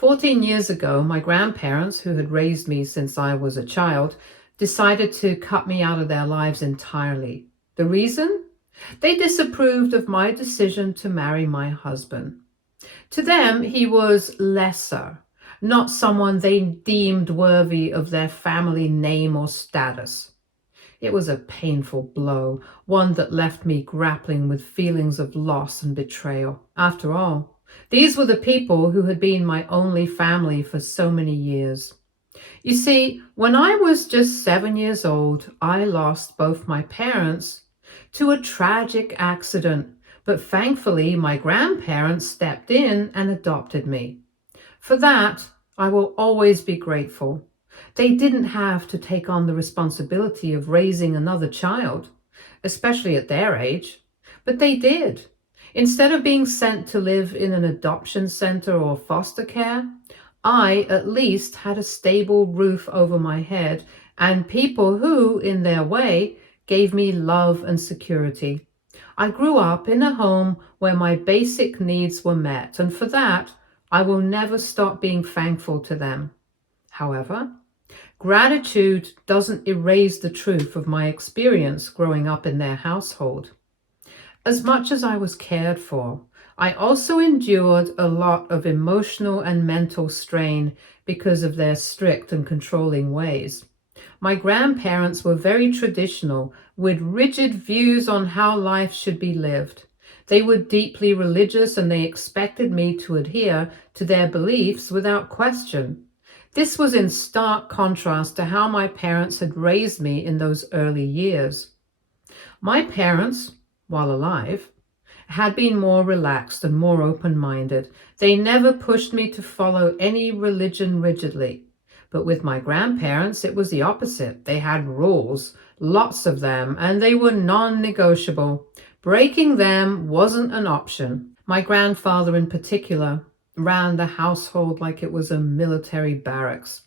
14 years ago, my grandparents, who had raised me since I was a child, decided to cut me out of their lives entirely. The reason? They disapproved of my decision to marry my husband. To them, he was lesser, not someone they deemed worthy of their family name or status. It was a painful blow, one that left me grappling with feelings of loss and betrayal. After all, these were the people who had been my only family for so many years. You see, when I was just 7 years old, I lost both my parents to a tragic accident, but thankfully my grandparents stepped in and adopted me. For that, I will always be grateful. They didn't have to take on the responsibility of raising another child, especially at their age, but they did. Instead of being sent to live in an adoption center or foster care, I at least had a stable roof over my head and people who, in their way, gave me love and security. I grew up in a home where my basic needs were met, and for that, I will never stop being thankful to them. However, gratitude doesn't erase the truth of my experience growing up in their household. As much as I was cared for, I also endured a lot of emotional and mental strain because of their strict and controlling ways. My grandparents were very traditional, with rigid views on how life should be lived. They were deeply religious and they expected me to adhere to their beliefs without question. This was in stark contrast to how my parents had raised me in those early years. My parents, while alive, had been more relaxed and more open-minded. They never pushed me to follow any religion rigidly. But with my grandparents, it was the opposite. They had rules, lots of them, and they were non-negotiable. Breaking them wasn't an option. My grandfather in particular ran the household like it was a military barracks.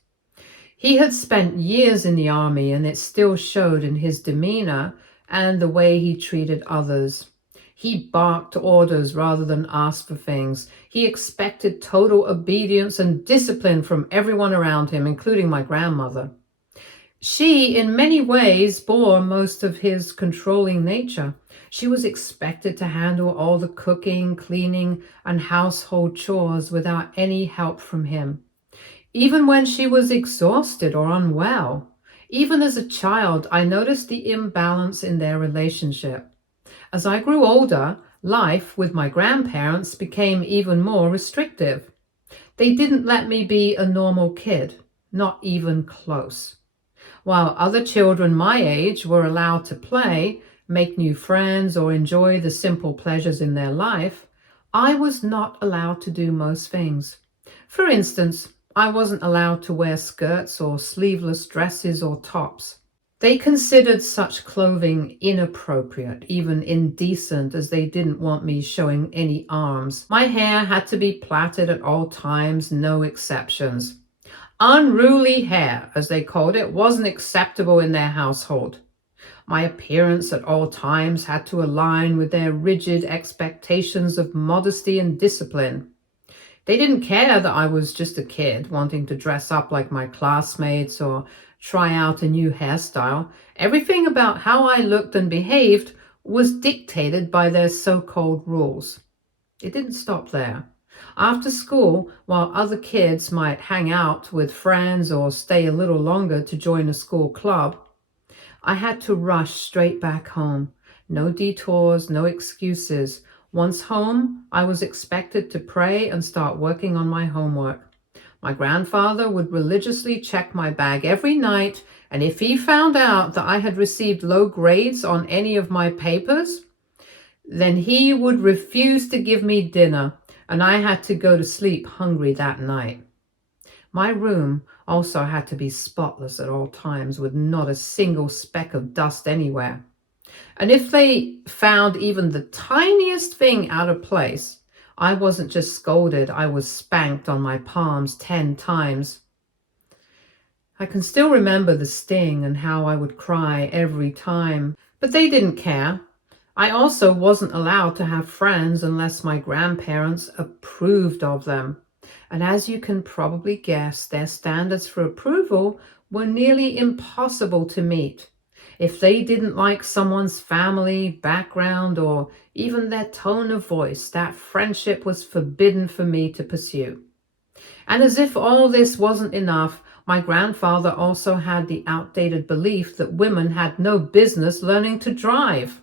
He had spent years in the army, and it still showed in his demeanor and the way he treated others. He barked orders rather than ask for things. He expected total obedience and discipline from everyone around him, including my grandmother. She, in many ways, bore most of his controlling nature. She was expected to handle all the cooking, cleaning, and household chores without any help from him. Even when she was exhausted or unwell, even as a child, I noticed the imbalance in their relationship. As I grew older, life with my grandparents became even more restrictive. They didn't let me be a normal kid, not even close. While other children my age were allowed to play, make new friends, or enjoy the simple pleasures in their life, I was not allowed to do most things. For instance, I wasn't allowed to wear skirts or sleeveless dresses or tops. They considered such clothing inappropriate, even indecent, as they didn't want me showing any arms. My hair had to be plaited at all times, no exceptions. Unruly hair, as they called it, wasn't acceptable in their household. My appearance at all times had to align with their rigid expectations of modesty and discipline. They didn't care that I was just a kid wanting to dress up like my classmates or try out a new hairstyle. Everything about how I looked and behaved was dictated by their so-called rules. It didn't stop there. After school, while other kids might hang out with friends or stay a little longer to join a school club, I had to rush straight back home. No detours, no excuses. Once home, I was expected to pray and start working on my homework. My grandfather would religiously check my bag every night, and if he found out that I had received low grades on any of my papers, then he would refuse to give me dinner, and I had to go to sleep hungry that night. My room also had to be spotless at all times, with not a single speck of dust anywhere. And if they found even the tiniest thing out of place, I wasn't just scolded, I was spanked on my palms 10 times. I can still remember the sting and how I would cry every time, but they didn't care. I also wasn't allowed to have friends unless my grandparents approved of them. And as you can probably guess, their standards for approval were nearly impossible to meet. If they didn't like someone's family, background, or even their tone of voice, that friendship was forbidden for me to pursue. And as if all this wasn't enough, my grandfather also had the outdated belief that women had no business learning to drive.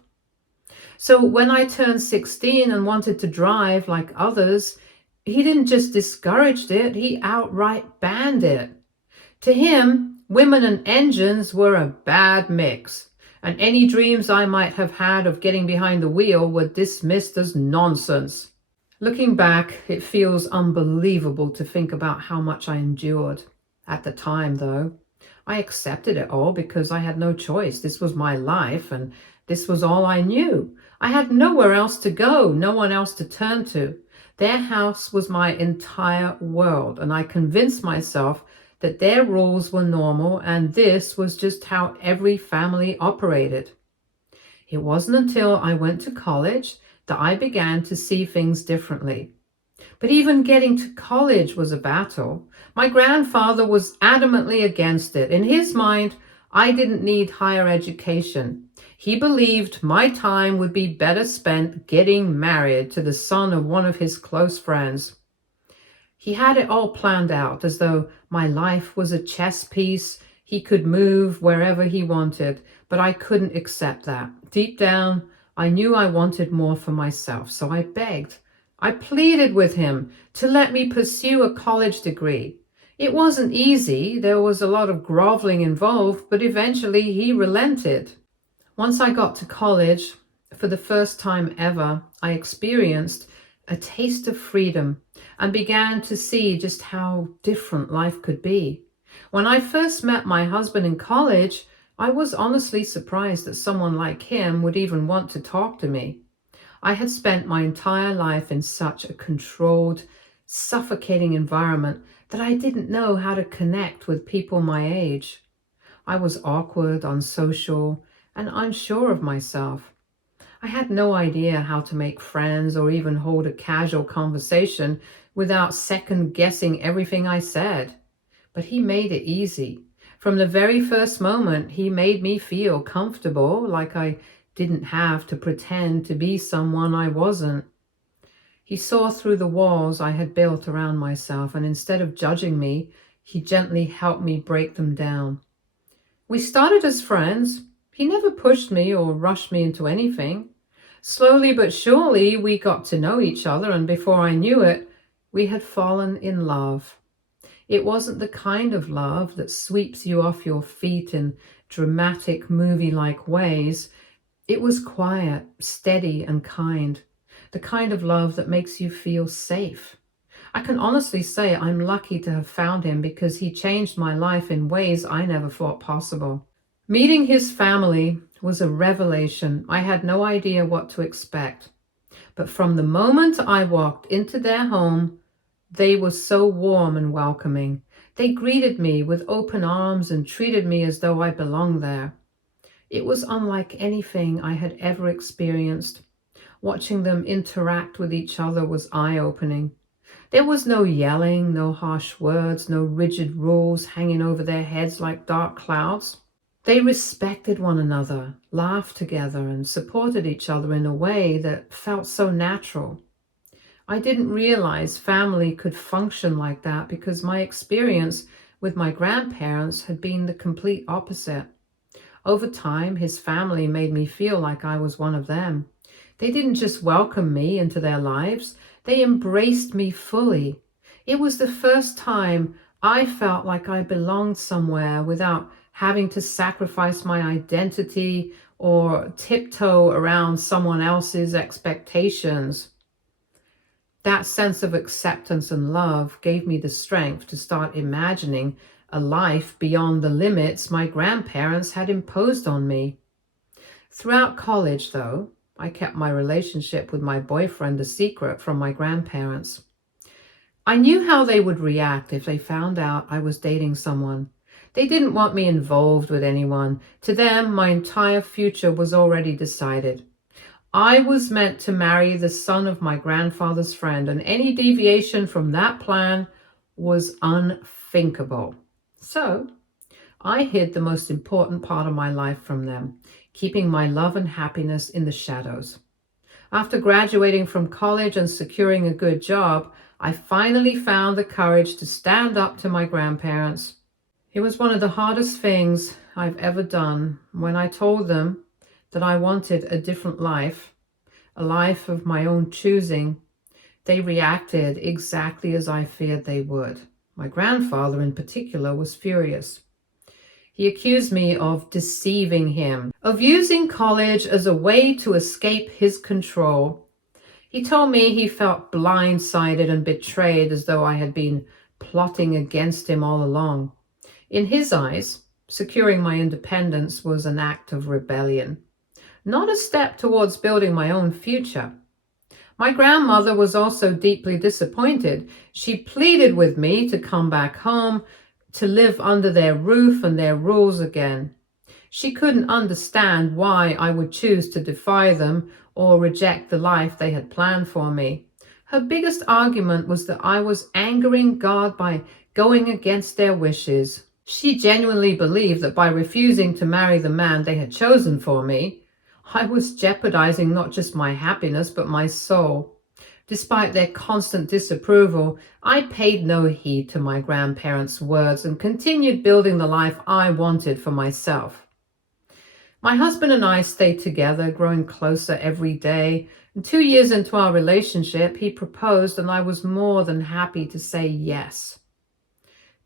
So when I turned 16 and wanted to drive like others, he didn't just discourage it, he outright banned it. To him, women and engines were a bad mix, and any dreams I might have had of getting behind the wheel were dismissed as nonsense. Looking back, it feels unbelievable to think about how much I endured. At the time, though, I accepted it all because I had no choice. This was my life, and this was all I knew. I had nowhere else to go, no one else to turn to. Their house was my entire world, and I convinced myself that their rules were normal and this was just how every family operated. It wasn't until I went to college that I began to see things differently. But even getting to college was a battle. My grandfather was adamantly against it. In his mind, I didn't need higher education. He believed my time would be better spent getting married to the son of one of his close friends. He had it all planned out as though my life was a chess piece. He could move wherever he wanted, but I couldn't accept that. Deep down, I knew I wanted more for myself, so I begged. I pleaded with him to let me pursue a college degree. It wasn't easy. There was a lot of groveling involved, but eventually he relented. Once I got to college, for the first time ever, I experienced a taste of freedom and began to see just how different life could be. When I first met my husband in college, I was honestly surprised that someone like him would even want to talk to me. I had spent my entire life in such a controlled, suffocating environment that I didn't know how to connect with people my age. I was awkward, unsocial, and unsure of myself. I had no idea how to make friends or even hold a casual conversation without second guessing everything I said. But he made it easy. From the very first moment, he made me feel comfortable, like I didn't have to pretend to be someone I wasn't. He saw through the walls I had built around myself, and instead of judging me, he gently helped me break them down. We started as friends. He never pushed me or rushed me into anything. Slowly but surely, we got to know each other, and before I knew it, we had fallen in love. It wasn't the kind of love that sweeps you off your feet in dramatic movie-like ways. It was quiet, steady, and kind. The kind of love that makes you feel safe. I can honestly say I'm lucky to have found him because he changed my life in ways I never thought possible. Meeting his family was a revelation. I had no idea what to expect. But from the moment I walked into their home, they were so warm and welcoming. They greeted me with open arms and treated me as though I belonged there. It was unlike anything I had ever experienced. Watching them interact with each other was eye-opening. There was no yelling, no harsh words, no rigid rules hanging over their heads like dark clouds. They respected one another, laughed together, and supported each other in a way that felt so natural. I didn't realize family could function like that because my experience with my grandparents had been the complete opposite. Over time, his family made me feel like I was one of them. They didn't just welcome me into their lives, they embraced me fully. It was the first time I felt like I belonged somewhere without having to sacrifice my identity or tiptoe around someone else's expectations. That sense of acceptance and love gave me the strength to start imagining a life beyond the limits my grandparents had imposed on me. Throughout college, though, I kept my relationship with my boyfriend a secret from my grandparents. I knew how they would react if they found out I was dating someone. They didn't want me involved with anyone. To them, my entire future was already decided. I was meant to marry the son of my grandfather's friend, and any deviation from that plan was unthinkable. So I hid the most important part of my life from them, keeping my love and happiness in the shadows. After graduating from college and securing a good job, I finally found the courage to stand up to my grandparents. It was one of the hardest things I've ever done when I told them that I wanted a different life, a life of my own choosing. They reacted exactly as I feared they would. My grandfather, in particular, was furious. He accused me of deceiving him, of using college as a way to escape his control. He told me he felt blindsided and betrayed, as though I had been plotting against him all along. In his eyes, securing my independence was an act of rebellion, not a step towards building my own future. My grandmother was also deeply disappointed. She pleaded with me to come back home, to live under their roof and their rules again. She couldn't understand why I would choose to defy them or reject the life they had planned for me. Her biggest argument was that I was angering God by going against their wishes. She genuinely believed that by refusing to marry the man they had chosen for me, I was jeopardizing not just my happiness, but my soul. Despite their constant disapproval, I paid no heed to my grandparents' words and continued building the life I wanted for myself. My husband and I stayed together, growing closer every day. And 2 years into our relationship, he proposed, and I was more than happy to say yes.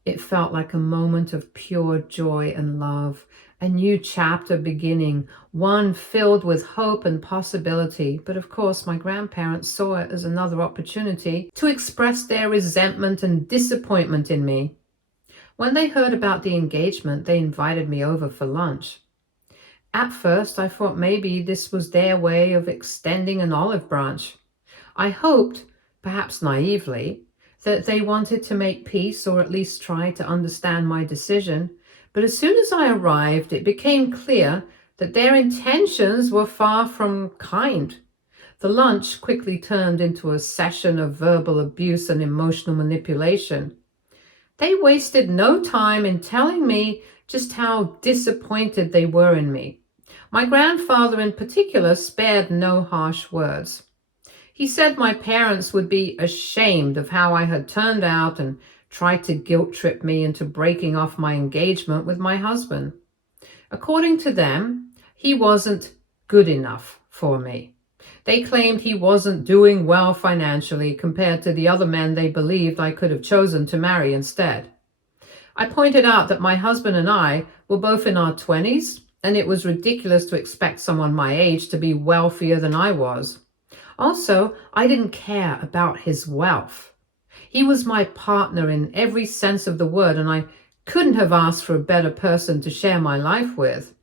It felt like a moment of pure joy and love, a new chapter beginning, one filled with hope and possibility. But of course, my grandparents saw it as another opportunity to express their resentment and disappointment in me. When they heard about the engagement, they invited me over for lunch. At first, I thought maybe this was their way of extending an olive branch. I hoped, perhaps naively, that they wanted to make peace or at least try to understand my decision. But as soon as I arrived, it became clear that their intentions were far from kind. The lunch quickly turned into a session of verbal abuse and emotional manipulation. They wasted no time in telling me just how disappointed they were in me. My grandfather in particular spared no harsh words. He said my parents would be ashamed of how I had turned out and tried to guilt-trip me into breaking off my engagement with my husband. According to them, he wasn't good enough for me. They claimed he wasn't doing well financially compared to the other men they believed I could have chosen to marry instead. I pointed out that my husband and I were both in our 20s, and it was ridiculous to expect someone my age to be wealthier than I was. Also, I didn't care about his wealth. He was my partner in every sense of the word, and I couldn't have asked for a better person to share my life with.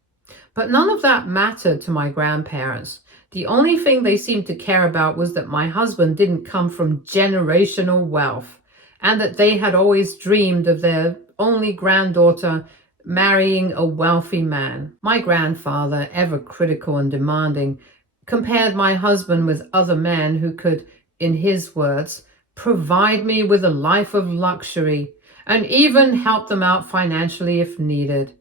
But none of that mattered to my grandparents. The only thing they seemed to care about was that my husband didn't come from generational wealth, and that they had always dreamed of their only granddaughter marrying a wealthy man. My grandfather, ever critical and demanding, compared my husband with other men who could, in his words, provide me with a life of luxury and even help them out financially if needed.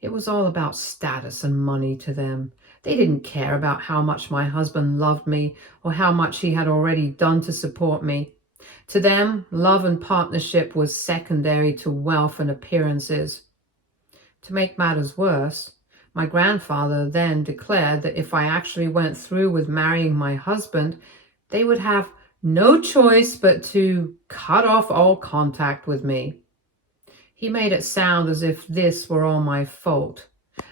It was all about status and money to them. They didn't care about how much my husband loved me or how much he had already done to support me. To them, love and partnership was secondary to wealth and appearances. To make matters worse, my grandfather then declared that if I actually went through with marrying my husband, they would have no choice but to cut off all contact with me. He made it sound as if this were all my fault,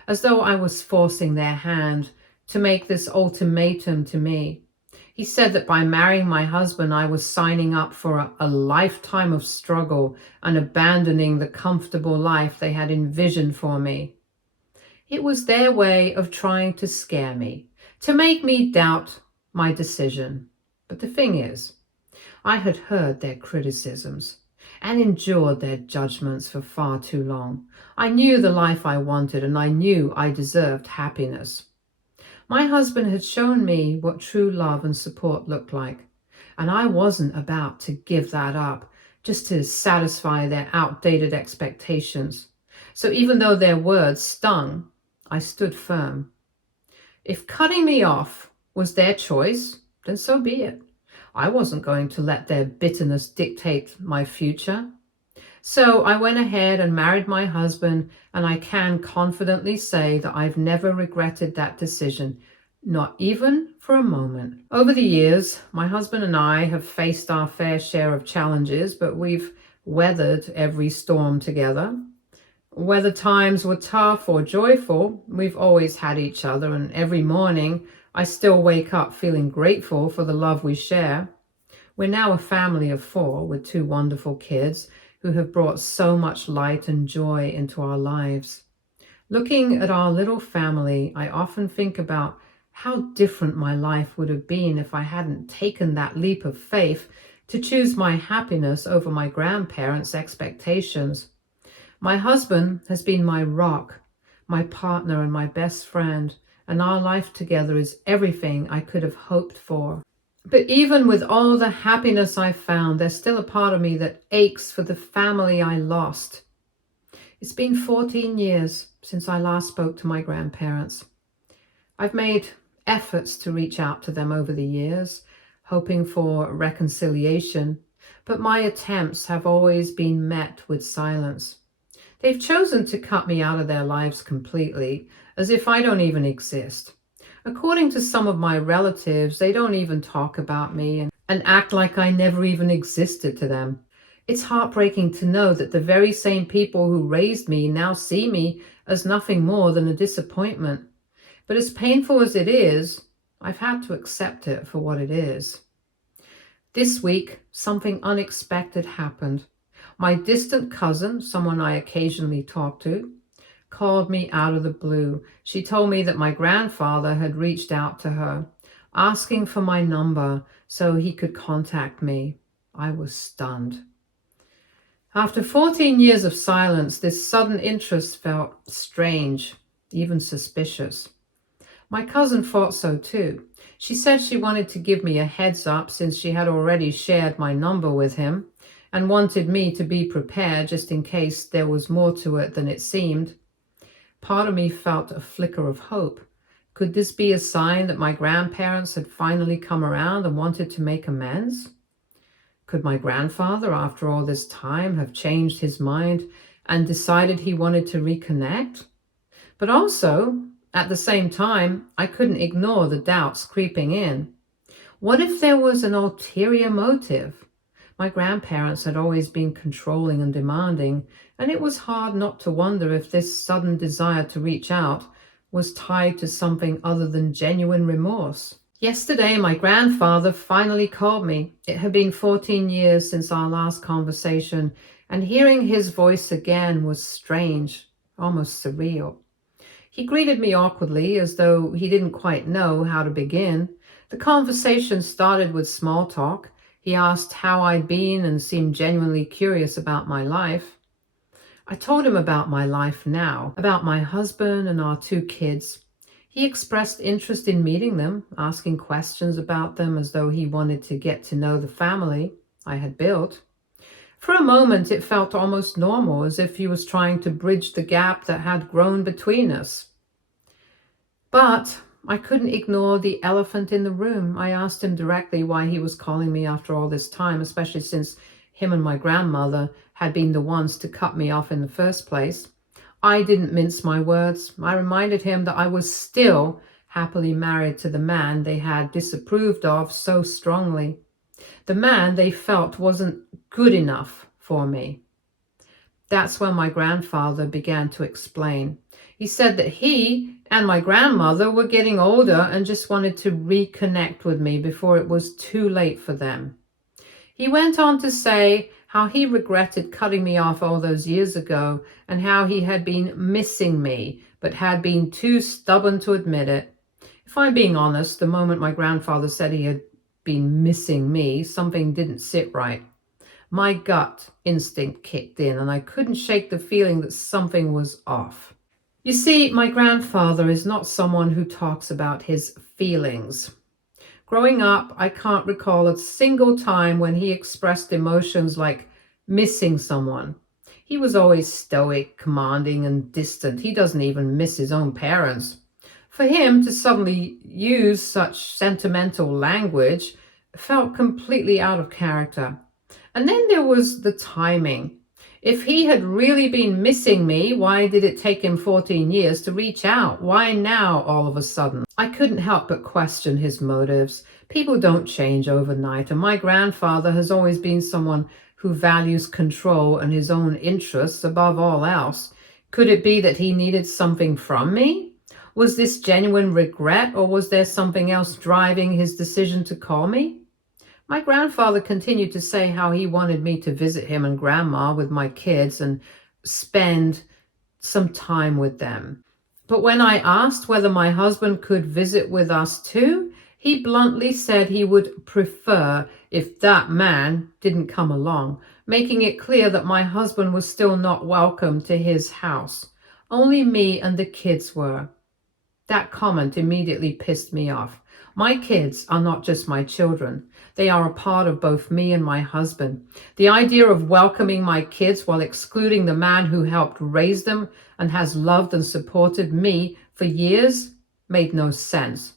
as though I was forcing their hand to make this ultimatum to me. He said that by marrying my husband, I was signing up for a lifetime of struggle and abandoning the comfortable life they had envisioned for me. It was their way of trying to scare me, to make me doubt my decision. But the thing is, I had heard their criticisms and endured their judgments for far too long. I knew the life I wanted, and I knew I deserved happiness. My husband had shown me what true love and support looked like, and I wasn't about to give that up just to satisfy their outdated expectations. So even though their words stung, I stood firm. If cutting me off was their choice, then so be it. I wasn't going to let their bitterness dictate my future. So I went ahead and married my husband, and I can confidently say that I've never regretted that decision, not even for a moment. Over the years, my husband and I have faced our fair share of challenges, but we've weathered every storm together. Whether times were tough or joyful, we've always had each other, and every morning I still wake up feeling grateful for the love we share. We're now a family of 4 with 2 wonderful kids who have brought so much light and joy into our lives. Looking at our little family, I often think about how different my life would have been if I hadn't taken that leap of faith to choose my happiness over my grandparents' expectations. My husband has been my rock, my partner, and my best friend, and our life together is everything I could have hoped for. But even with all the happiness I found, there's still a part of me that aches for the family I lost. It's been 14 years since I last spoke to my grandparents. I've made efforts to reach out to them over the years, hoping for reconciliation, but my attempts have always been met with silence. They've chosen to cut me out of their lives completely, as if I don't even exist. According to some of my relatives, they don't even talk about me and act like I never even existed to them. It's heartbreaking to know that the very same people who raised me now see me as nothing more than a disappointment. But as painful as it is, I've had to accept it for what it is. This week, something unexpected happened. My distant cousin, someone I occasionally talk to, called me out of the blue. She told me that my grandfather had reached out to her, asking for my number so he could contact me. I was stunned. After 14 years of silence, this sudden interest felt strange, even suspicious. My cousin thought so too. She said she wanted to give me a heads up since she had already shared my number with him and wanted me to be prepared just in case there was more to it than it seemed. Part of me felt a flicker of hope. Could this be a sign that my grandparents had finally come around and wanted to make amends? Could my grandfather, after all this time, have changed his mind and decided he wanted to reconnect? But also, at the same time, I couldn't ignore the doubts creeping in. What if there was an ulterior motive? My grandparents had always been controlling and demanding, and it was hard not to wonder if this sudden desire to reach out was tied to something other than genuine remorse. Yesterday, my grandfather finally called me. It had been 14 years since our last conversation, and hearing his voice again was strange, almost surreal. He greeted me awkwardly, as though he didn't quite know how to begin. The conversation started with small talk. He asked how I'd been and seemed genuinely curious about my life. I told him about my life now, about my husband and our 2 kids. He expressed interest in meeting them, asking questions about them as though he wanted to get to know the family I had built. For a moment, it felt almost normal, as if he was trying to bridge the gap that had grown between us. But I couldn't ignore the elephant in the room. I asked him directly why he was calling me after all this time, especially since him and my grandmother had been the ones to cut me off in the first place. I didn't mince my words. I reminded him that I was still happily married to the man they had disapproved of so strongly. The man they felt wasn't good enough for me. That's when my grandfather began to explain. He said that he and my grandmother were getting older and just wanted to reconnect with me before it was too late for them. He went on to say how he regretted cutting me off all those years ago and how he had been missing me, but had been too stubborn to admit it. If I'm being honest, the moment my grandfather said he had been missing me, something didn't sit right. My gut instinct kicked in, and I couldn't shake the feeling that something was off. You see, my grandfather is not someone who talks about his feelings. Growing up, I can't recall a single time when he expressed emotions like missing someone. He was always stoic, commanding, and distant. He doesn't even miss his own parents. For him to suddenly use such sentimental language felt completely out of character. And then there was the timing. If he had really been missing me, why did it take him 14 years to reach out? Why now, all of a sudden? I couldn't help but question his motives. People don't change overnight, and my grandfather has always been someone who values control and his own interests above all else. Could it be that he needed something from me? Was this genuine regret, or was there something else driving his decision to call me? My grandfather continued to say how he wanted me to visit him and grandma with my kids and spend some time with them. But when I asked whether my husband could visit with us too, he bluntly said he would prefer if that man didn't come along, making it clear that my husband was still not welcome to his house. Only me and the kids were. That comment immediately pissed me off. My kids are not just my children. They are a part of both me and my husband. The idea of welcoming my kids while excluding the man who helped raise them and has loved and supported me for years made no sense.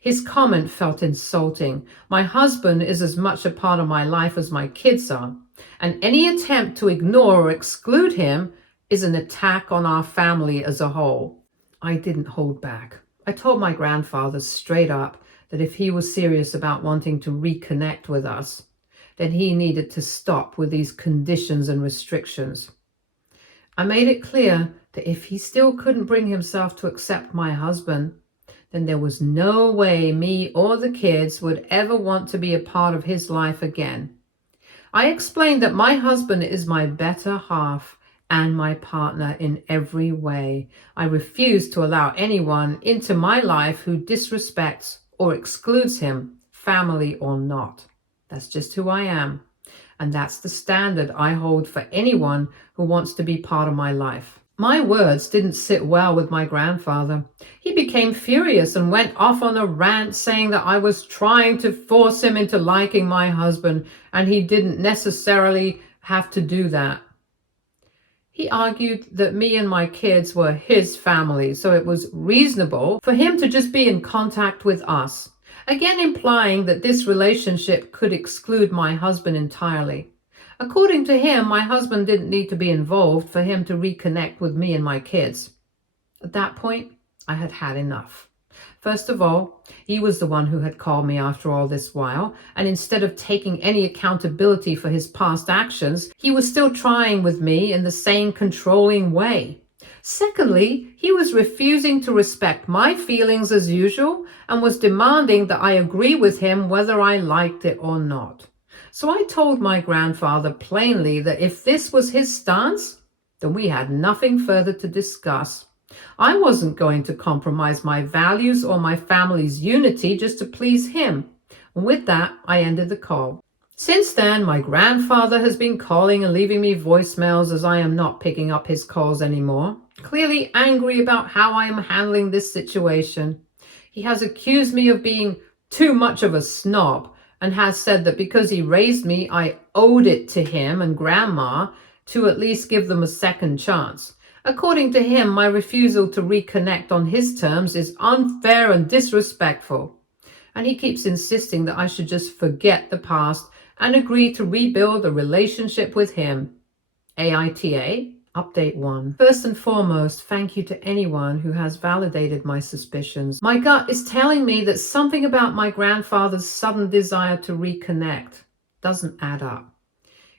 His comment felt insulting. My husband is as much a part of my life as my kids are, and any attempt to ignore or exclude him is an attack on our family as a whole. I didn't hold back. I told my grandfather straight up that if he was serious about wanting to reconnect with us, then he needed to stop with these conditions and restrictions. I made it clear that if he still couldn't bring himself to accept my husband, then there was no way me or the kids would ever want to be a part of his life again. I explained that my husband is my better half and my partner in every way. I refuse to allow anyone into my life who disrespects or excludes him, family or not. That's just who I am. And that's the standard I hold for anyone who wants to be part of my life. My words didn't sit well with my grandfather. He became furious and went off on a rant saying that I was trying to force him into liking my husband and he didn't necessarily have to do that. He argued that me and my kids were his family, so it was reasonable for him to just be in contact with us, again implying that this relationship could exclude my husband entirely. According to him, my husband didn't need to be involved for him to reconnect with me and my kids. At that point, I had had enough. First of all, he was the one who had called me after all this while, and instead of taking any accountability for his past actions, he was still trying with me in the same controlling way. Secondly, he was refusing to respect my feelings as usual and was demanding that I agree with him whether I liked it or not. So I told my grandfather plainly that if this was his stance, then we had nothing further to discuss. I wasn't going to compromise my values or my family's unity just to please him. And with that, I ended the call. Since then, my grandfather has been calling and leaving me voicemails as I am not picking up his calls anymore, clearly angry about how I am handling this situation. He has accused me of being too much of a snob and has said that because he raised me, I owed it to him and grandma to at least give them a second chance. According to him, my refusal to reconnect on his terms is unfair and disrespectful. And he keeps insisting that I should just forget the past and agree to rebuild a relationship with him. AITA, Update 1. First and foremost, thank you to anyone who has validated my suspicions. My gut is telling me that something about my grandfather's sudden desire to reconnect doesn't add up.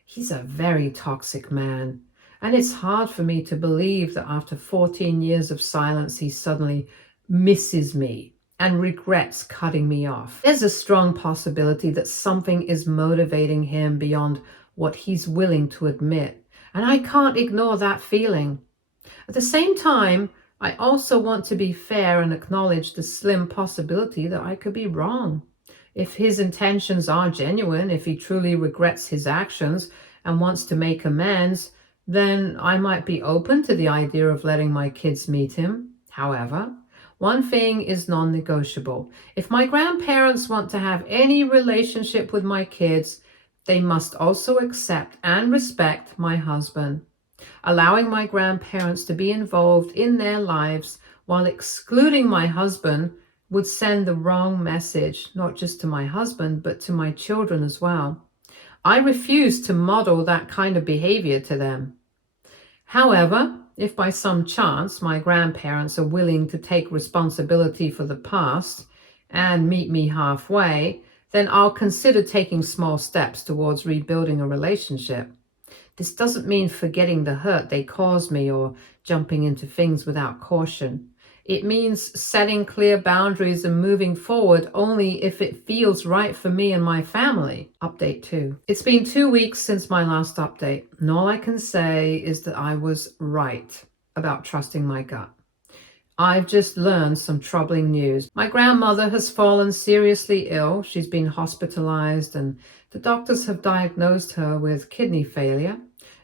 He's a very toxic man. And it's hard for me to believe that after 14 years of silence, he suddenly misses me and regrets cutting me off. There's a strong possibility that something is motivating him beyond what he's willing to admit. And I can't ignore that feeling. At the same time, I also want to be fair and acknowledge the slim possibility that I could be wrong. If his intentions are genuine, if he truly regrets his actions and wants to make amends, then I might be open to the idea of letting my kids meet him. However, one thing is non-negotiable. If my grandparents want to have any relationship with my kids, they must also accept and respect my husband. Allowing my grandparents to be involved in their lives while excluding my husband would send the wrong message, not just to my husband, but to my children as well. I refuse to model that kind of behavior to them. However, if by some chance my grandparents are willing to take responsibility for the past and meet me halfway, then I'll consider taking small steps towards rebuilding a relationship. This doesn't mean forgetting the hurt they caused me or jumping into things without caution. It means setting clear boundaries and moving forward only if it feels right for me and my family. Update 2. It's been 2 weeks since my last update, and all I can say is that I was right about trusting my gut. I've just learned some troubling news. My grandmother has fallen seriously ill. She's been hospitalized, and the doctors have diagnosed her with kidney failure.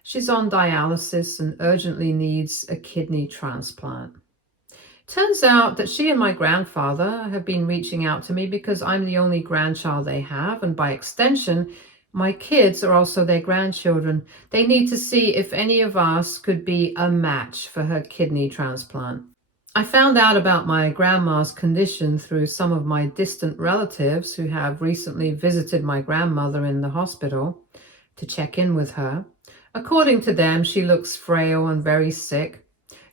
She's on dialysis and urgently needs a kidney transplant. Turns out that she and my grandfather have been reaching out to me because I'm the only grandchild they have, and by extension, my kids are also their grandchildren. They need to see if any of us could be a match for her kidney transplant. I found out about my grandma's condition through some of my distant relatives who have recently visited my grandmother in the hospital to check in with her. According to them, she looks frail and very sick.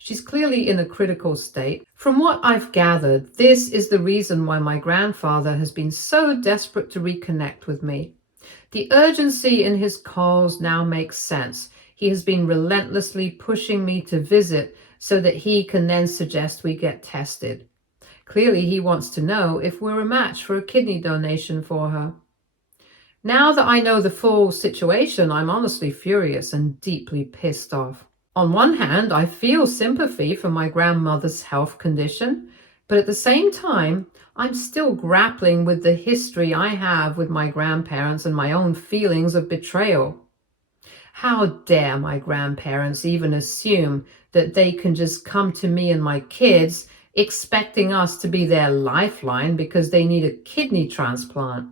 She's clearly in a critical state. From what I've gathered, this is the reason why my grandfather has been so desperate to reconnect with me. The urgency in his calls now makes sense. He has been relentlessly pushing me to visit so that he can then suggest we get tested. Clearly, he wants to know if we're a match for a kidney donation for her. Now that I know the full situation, I'm honestly furious and deeply pissed off. On one hand, I feel sympathy for my grandmother's health condition, but at the same time, I'm still grappling with the history I have with my grandparents and my own feelings of betrayal. How dare my grandparents even assume that they can just come to me and my kids expecting us to be their lifeline because they need a kidney transplant.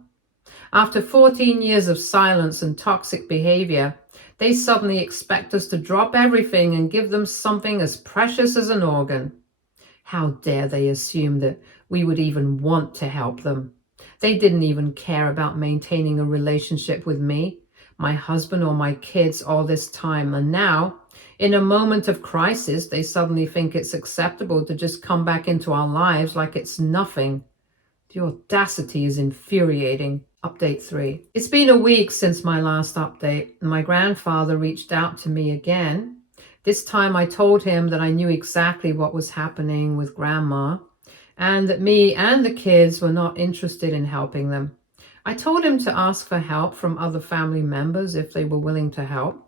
After 14 years of silence and toxic behavior, they suddenly expect us to drop everything and give them something as precious as an organ. How dare they assume that we would even want to help them? They didn't even care about maintaining a relationship with me, my husband, or my kids all this time. And now, in a moment of crisis, they suddenly think it's acceptable to just come back into our lives like it's nothing. The audacity is infuriating. Update 3. It's been a week since my last update, and my grandfather reached out to me again. This time I told him that I knew exactly what was happening with Grandma, and that me and the kids were not interested in helping them. I told him to ask for help from other family members if they were willing to help.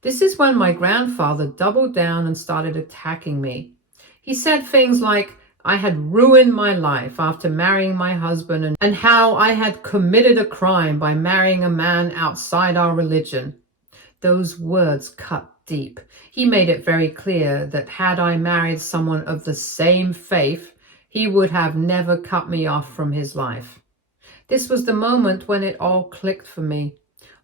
This is when my grandfather doubled down and started attacking me. He said things like, I had ruined my life after marrying my husband and how I had committed a crime by marrying a man outside our religion. Those words cut deep. He made it very clear that had I married someone of the same faith, he would have never cut me off from his life. This was the moment when it all clicked for me.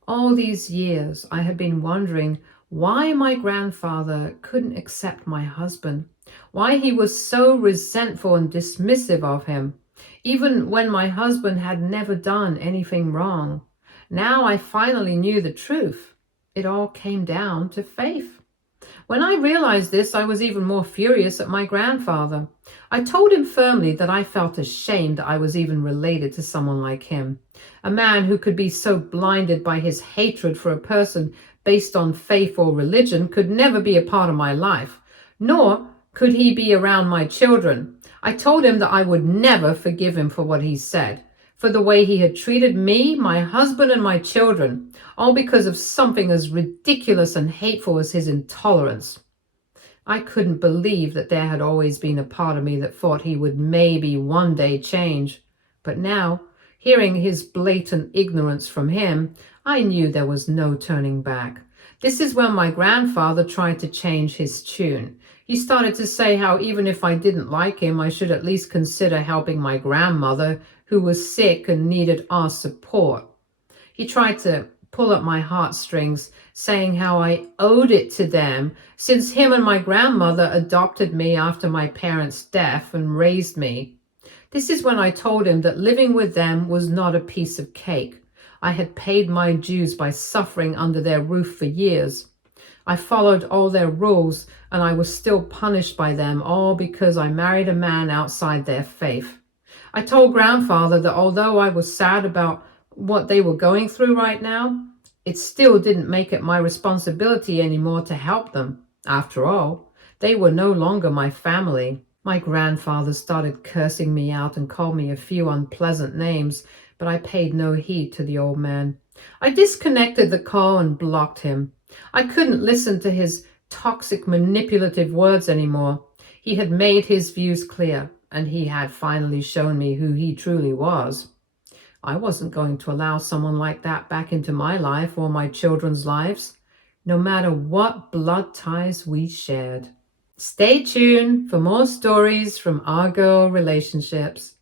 All these years I had been wondering why my grandfather couldn't accept my husband, why he was so resentful and dismissive of him, even when my husband had never done anything wrong. Now I finally knew the truth. It all came down to faith. When I realized this, I was even more furious at my grandfather. I told him firmly that I felt ashamed that I was even related to someone like him, a man who could be so blinded by his hatred for a person based on faith or religion could never be a part of my life, nor could he be around my children. I told him that I would never forgive him for what he said, for the way he had treated me, my husband, and my children, all because of something as ridiculous and hateful as his intolerance. I couldn't believe that there had always been a part of me that thought he would maybe one day change. But now, hearing his blatant ignorance from him, I knew there was no turning back. This is when my grandfather tried to change his tune. He started to say how even if I didn't like him, I should at least consider helping my grandmother, who was sick and needed our support. He tried to pull at my heartstrings, saying how I owed it to them since him and my grandmother adopted me after my parents' death and raised me. This is when I told him that living with them was not a piece of cake. I had paid my dues by suffering under their roof for years. I followed all their rules, and I was still punished by them, all because I married a man outside their faith. I told grandfather that although I was sad about what they were going through right now, it still didn't make it my responsibility anymore to help them. After all, they were no longer my family. My grandfather started cursing me out and called me a few unpleasant names, but I paid no heed to the old man. I disconnected the call and blocked him. I couldn't listen to his toxic, manipulative words anymore. He had made his views clear, and he had finally shown me who he truly was. I wasn't going to allow someone like that back into my life or my children's lives, no matter what blood ties we shared. Stay tuned for more stories from our girl relationships.